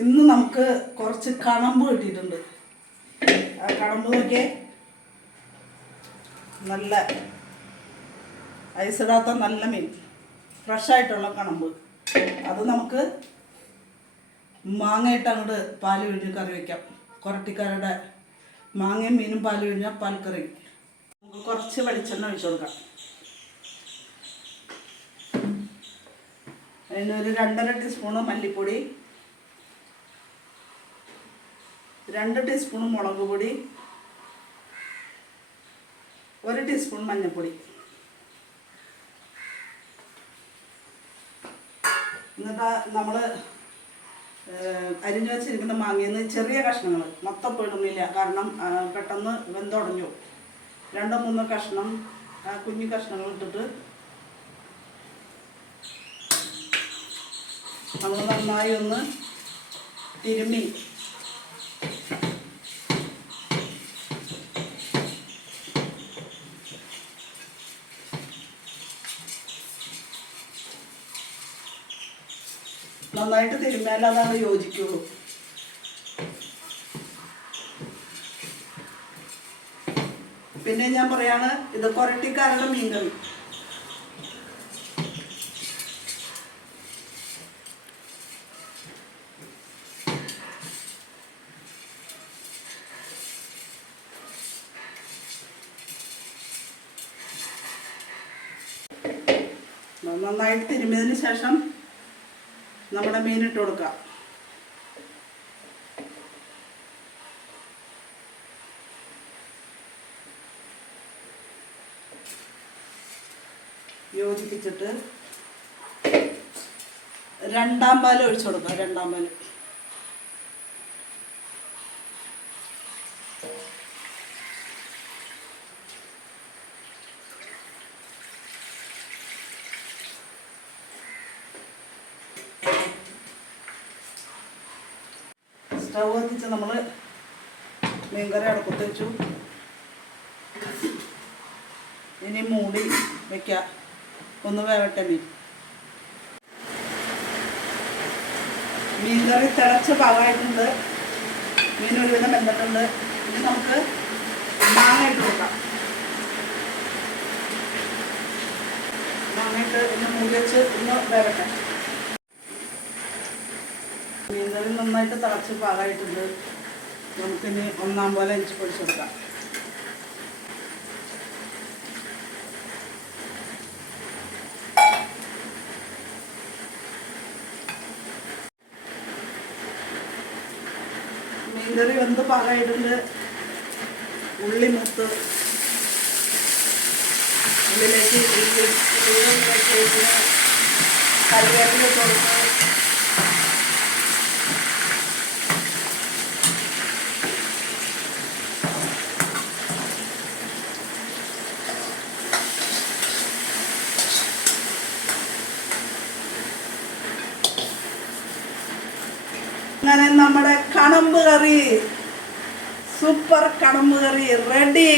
ഇന്ന് നമുക്ക് കുറച്ച് കണമ്പ് കിട്ടിയിട്ടുണ്ട്. ആ കണമ്പ് നോക്കിയേ, നല്ല ഐസിടാത്ത നല്ല മീൻ, ഫ്രഷായിട്ടുള്ള കണമ്പ്. അത് നമുക്ക് മാങ്ങയിട്ട് അങ്ങോട്ട് പാല് പിഴിഞ്ഞ് കറി വയ്ക്കാം. കൊരട്ടിക്കാരുടെ മാങ്ങയും മീനും പാല് പിഴിഞ്ഞ പാൽക്കറി. നമുക്ക് കുറച്ച് വെളിച്ചെണ്ണ ഒഴിച്ചു കൊടുക്കാം. അതിനൊരു 2.5 ടീസ്പൂണ് മല്ലിപ്പൊടി, 2 ടീസ്പൂൺ മുളക് പൊടി, 1 ടീസ്പൂൺ മഞ്ഞൾപ്പൊടി. എന്നിട്ട് നമ്മൾ അരിഞ്ഞു വെച്ചിരിക്കുന്ന മാങ്ങയിൽ നിന്ന് ചെറിയ കഷ്ണങ്ങൾ മൊത്തം പെടുന്നില്ല, കാരണം പെട്ടെന്ന് വെന്തുടഞ്ഞു. 2-3 കഷ്ണം കുഞ്ഞു കഷ്ണങ്ങൾ ഇട്ടിട്ട് നമ്മൾ നന്നായി ഒന്ന് തിരുമ്മി നന്നായിട്ട് തിരുമ്മിയാൽ അതാണ് യോജിക്കുള്ളൂ. പിന്നെ ഞാൻ പറയാണ്, ഇത് കൊരട്ടിക്കാരുടെ മീൻകറി. നന്നായിട്ട് തിരുമ്മിയതിന് ശേഷം നമ്മുടെ മീനിട്ട് കൊടുക്കാം. യോജിപ്പിച്ചിട്ട് 2-ാം പാൽ ഒഴിച്ചു കൊടുക്കാം. 2-ാം പാൽ സ്റ്റവ് കത്തിച്ച് നമ്മൾ മീൻകറി അടുപ്പത്ത് വെച്ചു. ഇനി മൂടി വയ്ക്കുക, ഒന്ന് വേവട്ടെ മീൻ. മീൻകറി തിളച്ച് പാകമായിട്ടുണ്ട്, മീൻ ഒരുവിധം വെന്തിട്ടുണ്ട്. ഇനി നമുക്ക് മാങ്ങ ഇട്ട് കൊടുക്കാം. മാങ്ങയിട്ട് ഒന്ന് മൂടി വെച്ച് ഒന്ന് വേവട്ടെ. മീൻകറി നന്നായിട്ട് തിളച്ച് പാകമായിട്ടുണ്ട്. നമുക്കിനി 1-ാം പോലെ ഇഞ്ചി പൊടിച്ച് കൊടുക്കാം. മീൻകറി വെന്ത് പാകമായിട്ടുണ്ട്. ഉള്ളി മൂത്ത് ഉള്ളിലേക്ക് കറിവേപ്പില കൊടുത്ത് അങ്ങനെ നമ്മുടെ കണമ്പ് കറി, സൂപ്പർ കണമ്പ് കറി റെഡി.